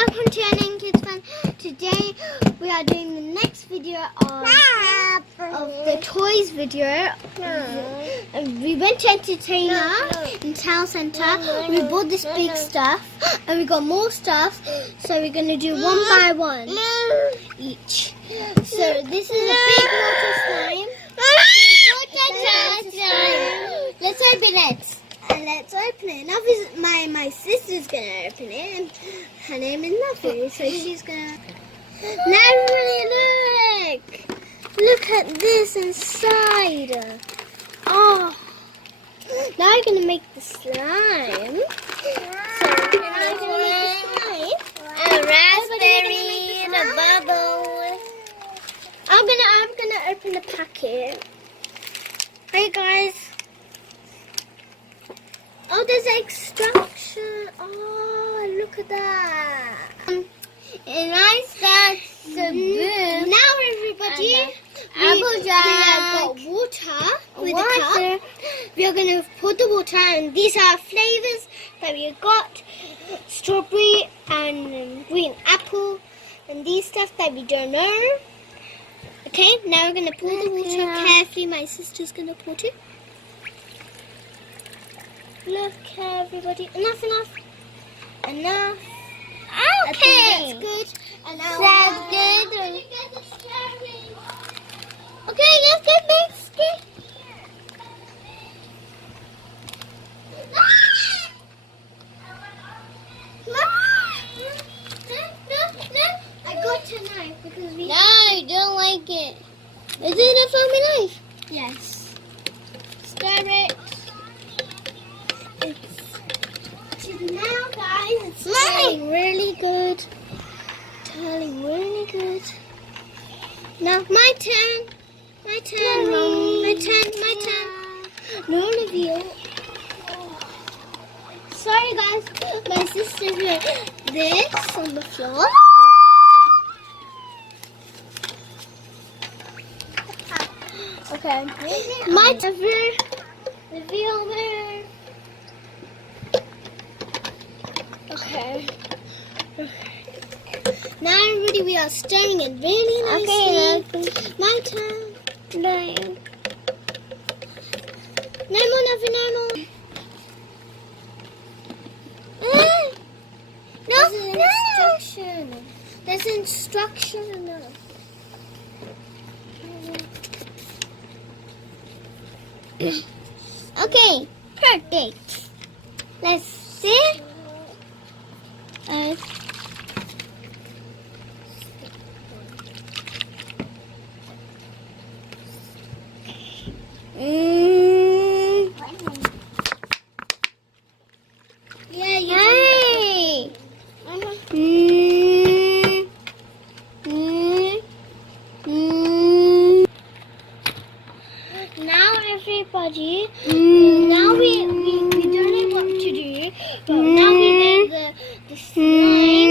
welcome to Young Kids Fun. Today we are doing the next video of the toys video. We went to Entertainer in Town Centre. We bought this big stuff and we got more stuff. So we're going to do one by one each. So this is a big water slime. Let's open it. And let's open it. Now my sister's gonna open it, and her name is Nuffy, so she's gonna. Now everybody look at this inside. Oh, now I'm gonna make the slime. So now I'm gonna make the slime. A raspberry and a bubble. I'm gonna open the packet. Hey guys. Oh, there's extraction. Oh, look at that. And I start the boom. Now everybody, we got water with a cup. We are going to put the water, and these are flavors that we got. Strawberry and green apple, and these stuff that we don't know. Okay, now we're going to pour the water carefully. My sister's going to put it. Look, everybody. Enough. Okay. I think that's good. And now That's good. Okay, let's get mixed. No. I got a knife because we. No, I don't like it. Is it a foamy knife? Yes. Stir it. Now, guys, it's turning really good. Now, my turn. My turn. No reveal. Sorry, guys. My sister did this on the floor. Okay. My turn. Reveal there. Okay. Now everybody, we are stirring it really nicely. Okay, my turn. no. No more. There's instruction. Okay, perfect. Let's see. Yeah, you Hey! Now everybody, now we don't know what to do, but now we made the slime.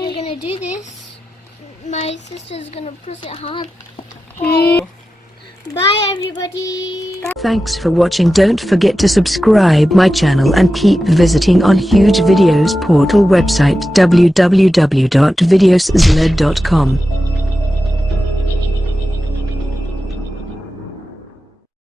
We're gonna do this. My sister's gonna press it hard. Bye everybody. Thanks for watching. Don't forget to subscribe my channel and keep visiting on Huge Videos portal website www.videosled.com.